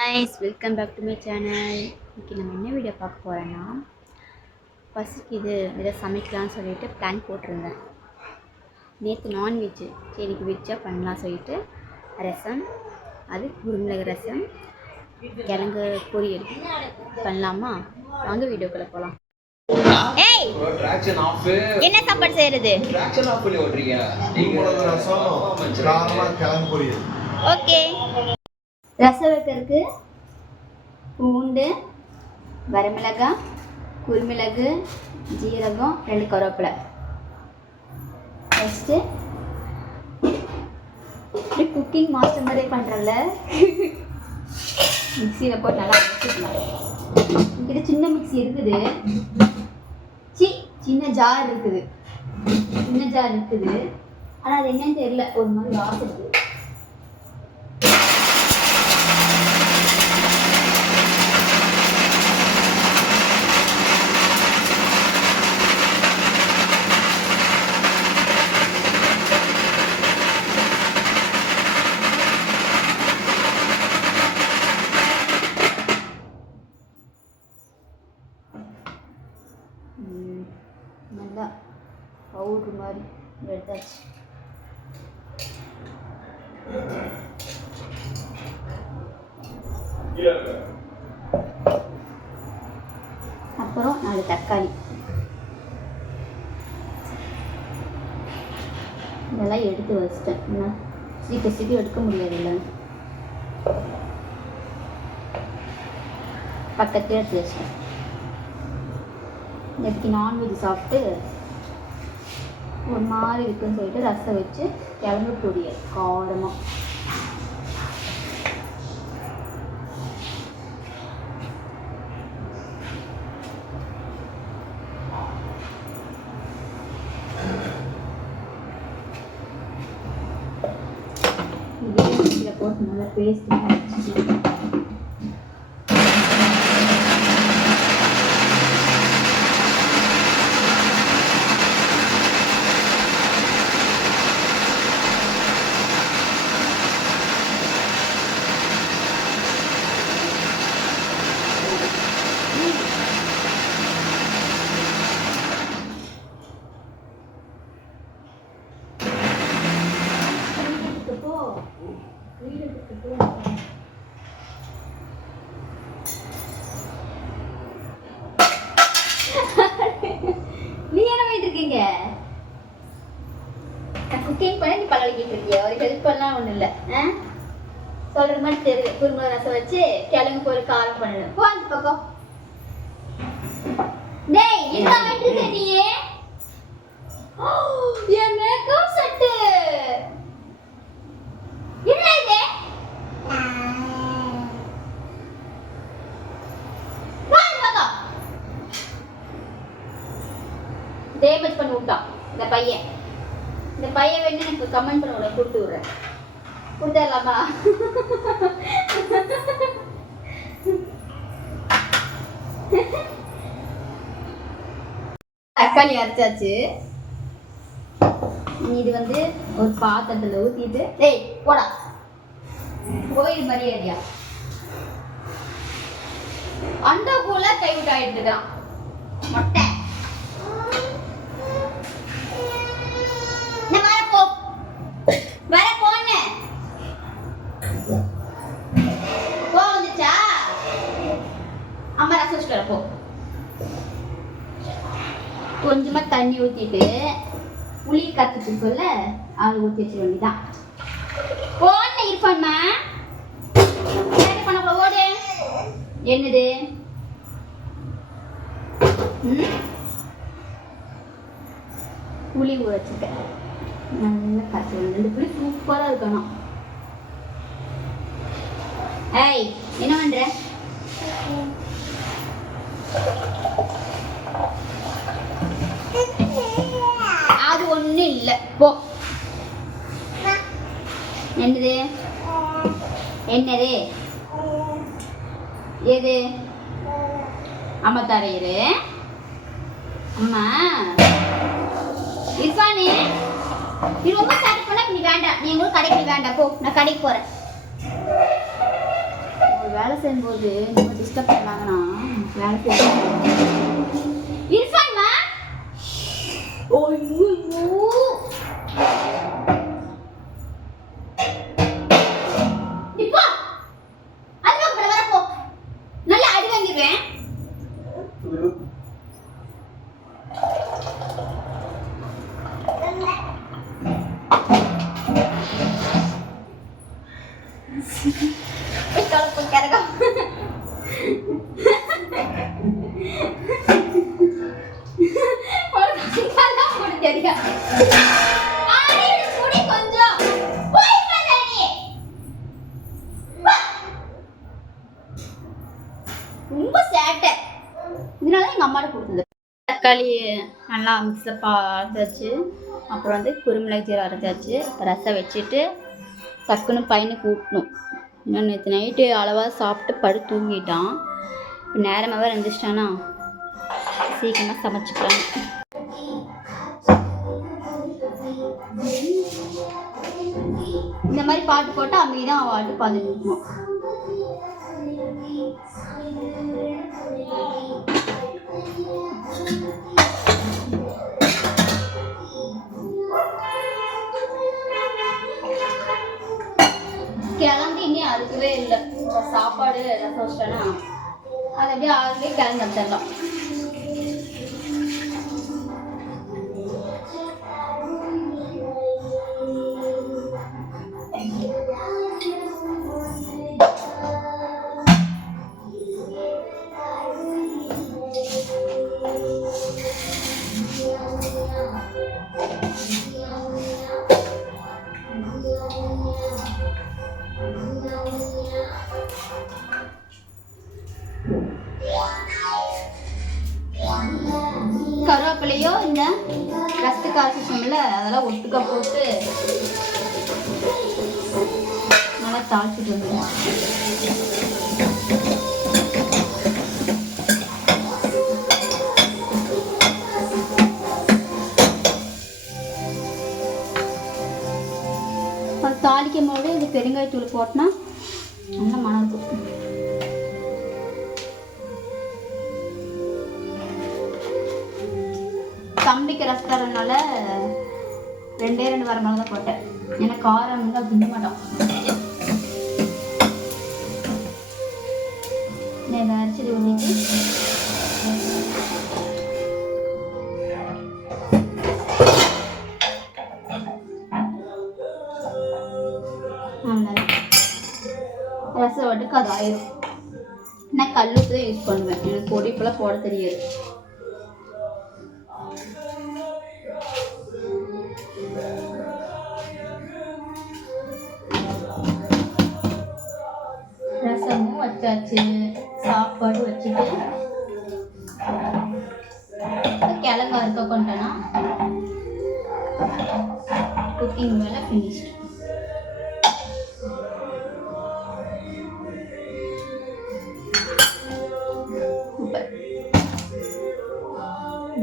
Nice welcome back to my channel. இன்றைக்கி நம்ம என்ன வீடியோ பார்க்க போகிறோன்னா, பசிக்குது இதை சமைக்கலாம்னு சொல்லிட்டு பிளான் போட்டிருந்தேன். நேற்று நான்வெஜ்ஜு, சரி இன்றைக்கி வெஜ்ஜாக பண்ணலாம் சொல்லிட்டு ரசம், அது குருமிளகு ரசம், கிழங்கு பொரியல் பண்ணலாமா? வாங்க வீடியோக்குள்ளே போகலாம். ஏய் என்ன சாப்பாடு செய்கிறது? ஓகே, ரசம் வைக்கிறதுக்கு பூண்டு, வரமிளகாய், குருமிளகு, ஜீரகம், 2 கருவேப்பிலை. ஃபஸ்ட்டு இப்படி குக்கிங் மாஸ்டர் மாதிரியே பண்ணுறல, மிக்சியில் போட்டு நல்லா வச்சுக்கலாம். என்கிட்ட சின்ன மிக்சி இருக்குது, சின்ன ஜார் இருக்குது, ஆனால் அது என்னன்னு தெரியல, ஒரு மாதிரி வாசம் இருக்குது. நல்லா பவுட்ரு மாதிரி எடுத்தாச்சு. அப்புறம் 4 தக்காளி, இதெல்லாம் எடுத்து வச்சிட்டேன். சீக்கிரம் எடுக்க முடியாதுல்ல, பக்கத்தில் எடுத்து வச்சிட்டேன். இன்னைக்கு நான்வெஜ் சாப்பிட்டு ஒரு மாதிரி இருக்குன்னு சொல்லிட்டு ரசம் வச்சு கிழங்கு பொரியல் காரமாக. இதில் போட்டு நல்லா பேஸ்ட் வச்சு நீ என்ன பண்ணிட்டு இருக்கீங்க? குக்கிங் பண்ண நீ பழகிட்டு இருக்கிய, ஒரு ஹெல்ப் பண்ணலாம் ஒன்றும் இல்லை. சொல்ற மாதிரி தெரியுது. குருமிளகு ரசம் வச்சு கிழங்கு போய் காரம் பண்ணணும். போ அந்த பக்கம். டேய் என்ன பண்ணிட்டு இருக்க நீ? என் மேக்கப் செட்டு என்ன இது? டேமேஜ் பண்ணி விட்டான் இந்த பையன் வேணும். எனக்கு கமெண்ட் பண்ண உனக்கு கொடுத்து விடுறேன். கொடுத்துடலாமா? தக்காளி அரைச்சாச்சு. இது ஒரு பாத்திரத்தில் ஊற்றிட்டு, டேய் போடா கோயில் மரியாதையா அந்த போல கைவிட்டு ஆயிட்டு இருக்கான் மொட்டை. கொஞ்சமா தண்ணி ஊற்றிட்டு புளி கற்றுக்கு சொல்ல அது ஊற்றி வச்சிட வேண்டியதான். ஓடல இருப்பான்மா, பண்ண ஓடு. என்னது? புளி ஊற வச்சுருக்கேன். நல்லா கற்று 2 புளி சூப்பராக இருக்கணும். ஏய் என்ன பண்ற? அது ஒண்ணு இல்ல, போ. என்னது எது? அம்மா தரையிரு. அம்மா இர்ஃபானு, நீ ரொம்ப சாப்பிட்டு போனா நீ வேண்டாம். நீ எங்களுக்கு கடைக்கு வேண்டாம், போ. நான் கடைக்கு போறேன். வேலை செய்யும்போது நம்ம டிஸ்டர்ப் பண்ணாங்கன்னா வேலை செய்ய நல்லா அடி வாங்கிடுவேன். ரொம்ப சேட்டை. இதனால எங்கள் அம்மாட்ட கொடுத்தது. தக்காளி நல்லா மிக்ஸில் அரைச்சாச்சு. அப்புறம் வந்து குருமிளகு ஜீரகம் அரைச்சாச்சு. ரசம் வச்சுட்டு டக்குன்னு பையனுக்கு ஊட்டணும். இன்னும் நேற்று நைட்டு அளவாக சாப்பிட்டு படுத்து தூங்கிட்டான். இப்போ நேரமாகவே இருந்துச்சிட்டானா சீக்கிரமாக சமைச்சிக்கலாம். இந்த மாதிரி பாட்டு போட்டால் அமைதியாக அவன் பாட்டு பார்த்துட்டு இருக்கணும். கிளம்பி இன்னும் அதுக்கவே இல்லை. சாப்பாடு ரசம் வச்சிட்டேன்னா அது அப்படியே ஆறுலேயே கிளம்பி வச்சிடலாம். கருவேப்பிலையோ இந்த ரசத்துக்கு அரைச்சிச்சோம்ல அதெல்லாம் ஒட்டுக்கா போட்டு நல்லா தாளிச்சிட்டு வந்துடுவோம். அது தாளிக்கும் போது இது பெருங்காயத்தூள் போட்டோன்னா நல்லா மனம் இருக்கும். தம்பிக்கு ரசத்தரனால 2 வர மேலே தான் போட்டேன். ஏன்னா காரம் வந்து திங்க மாட்டோம். இதை அரைச்சிட்டு ஊற்றிட்டு ரசம் வட்டுக்கு அது ஆயிரும். நான் கல்லுப்பு தான் யூஸ் பண்ணுவேன். எனக்கு பொடிப்பெல்லாம் போட தெரியாது. ரசமும் வச்சாச்சு. சாப்பாடு வச்சுட்டு கிழங்கு அறுக்க கொண்டேன்னா குக்கிங் வேலை ஃபினிஷ்டு.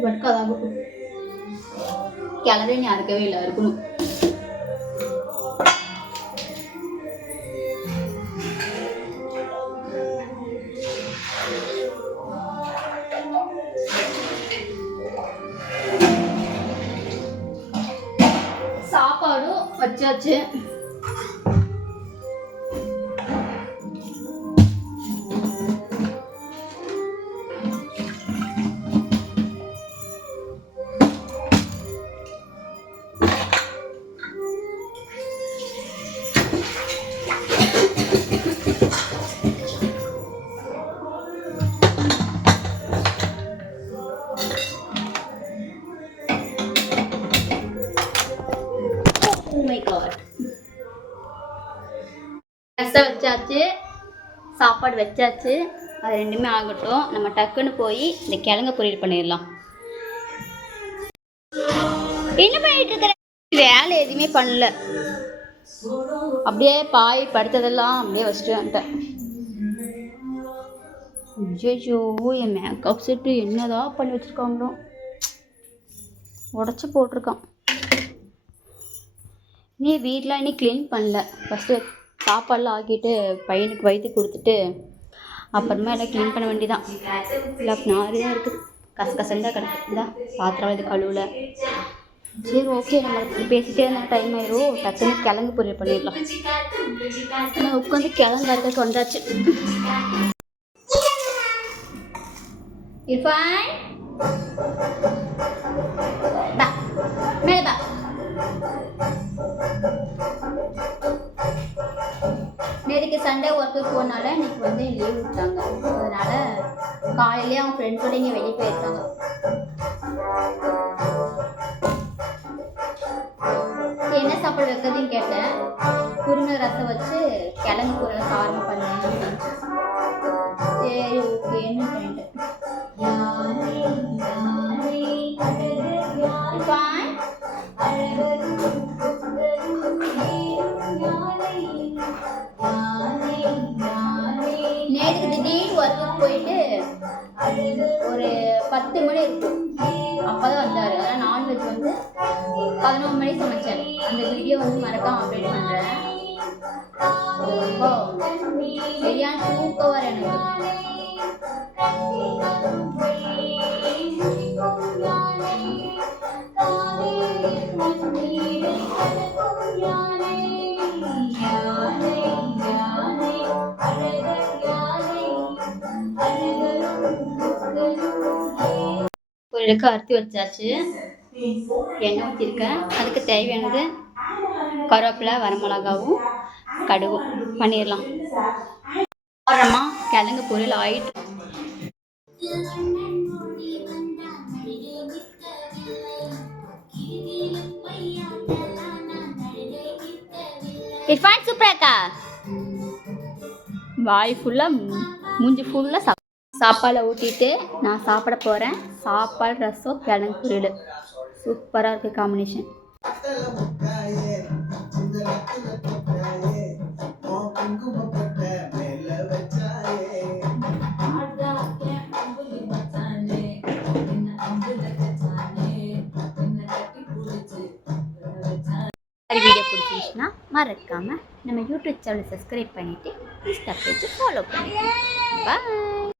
பட்காதாகும். கிளறி நீ அறுக்கவே இல்லை, இருக்கணும். சாப்பாடும் வச்சாச்சு. ரசம் வச்சாச்சு, சாப்பாடு வச்சாச்சு. அது ரெண்டுமே ஆகட்டும். நம்ம டக்குன்னு போய் இந்த கிழங்கு பொரியல் பண்ணிடலாம். என்ன பண்ணிட்டு இருக்கிற? வேலை எதுவுமே பண்ணல. அப்படியே பாய் படுத்ததெல்லாம் அப்படியே வச்சுட்டு வந்துட்டேன். ஐயோ, என் மேக்கப் செட்டு என்னதான் பண்ணி வச்சுருக்காங்களோ, உடச்சி போட்டிருக்கான். நீ வீட்டில் இன்னும் க்ளீன் பண்ணல. ஃபஸ்ட்டு சாப்பாடெலாம் ஆக்கிட்டு பையனுக்கு வயிற்று கொடுத்துட்டு அப்புறமா எல்லாம் க்ளீன் பண்ண வேண்டியதான். எல்லாம் நாரி தான் இருக்குது, கசகசன்னு தான் கிடக்கு. இந்தா பாத்திரம் இது கழுவில். சரி ஓகே, நம்ம பேசிகிட்டே இருந்தால் டைம் ஆயிடும். டக்குன்னு கிழங்கு பொரியல் பண்ணிடலாம். நான் உட்காந்து கிழங்கு அறுக்க வந்தாச்சு. இர்ஃபான் பா மேலே பா. நேற்றுக்கு சண்டே ஒர்க்குக்கு போனால இன்னைக்கு வந்து லீவ் விட்டாங்க. அதனால காலையிலேயே அவங்க ஃப்ரெண்ட்ஸோட இங்கே வெளியே போயிருக்காங்க. என்ன சாப்பாடு வைக்கிறதுன்னு கேட்டேன். குருணை ரசம் வச்சு கிழங்கு குருணை காரமாக பண்ணேன். சரி ஓகேன்னு பண்ணிட்டேன். நேற்றுக்கு திடீர்னு ஒர்க்குக்கு போயிட்டு ஒரு 10 மணி இருக்கும், அப்போதான் வந்தார். ஆனால் நான்வெஜ் வந்து 11 மணி சமைச்சேன். அந்த வீடியோ வந்து மறக்காம அப்டேட் பண்ணுறேன். ரொம்ப சரியான தூக்கம் வர எனக்கு. பொரியலுக்கு அறுத்தி வச்சாச்சு. எண்ணெய் ஊற்றிருக்கேன். அதுக்கு தேவையானது கருவேப்பிலை, வரமிளகாவும் கடுகும் பண்ணிடலாம். அப்புறமா கிழங்கு பொரியல் ஆயிட்டு. இர்ஃபான் சூப்பராக்கா, வாய் ஃபுல்லாக மூஞ்சி ஃபுல்லாக சாப்பாடை ஊட்டிட்டு நான் சாப்பிட போகிறேன். சாப்பாடு, ரசம், கிழங்கு பொரியல் சூப்பராக இருக்குது காம்பினேஷன். வீடியோ பிடிச்சிருந்துச்சுன்னா மறக்காமல் நம்ம யூடியூப் சேனலை சப்ஸ்கிரைப் பண்ணிவிட்டு இன்ஸ்டா பேஜை ஃபாலோ பண்ணுங்கள். பாய்.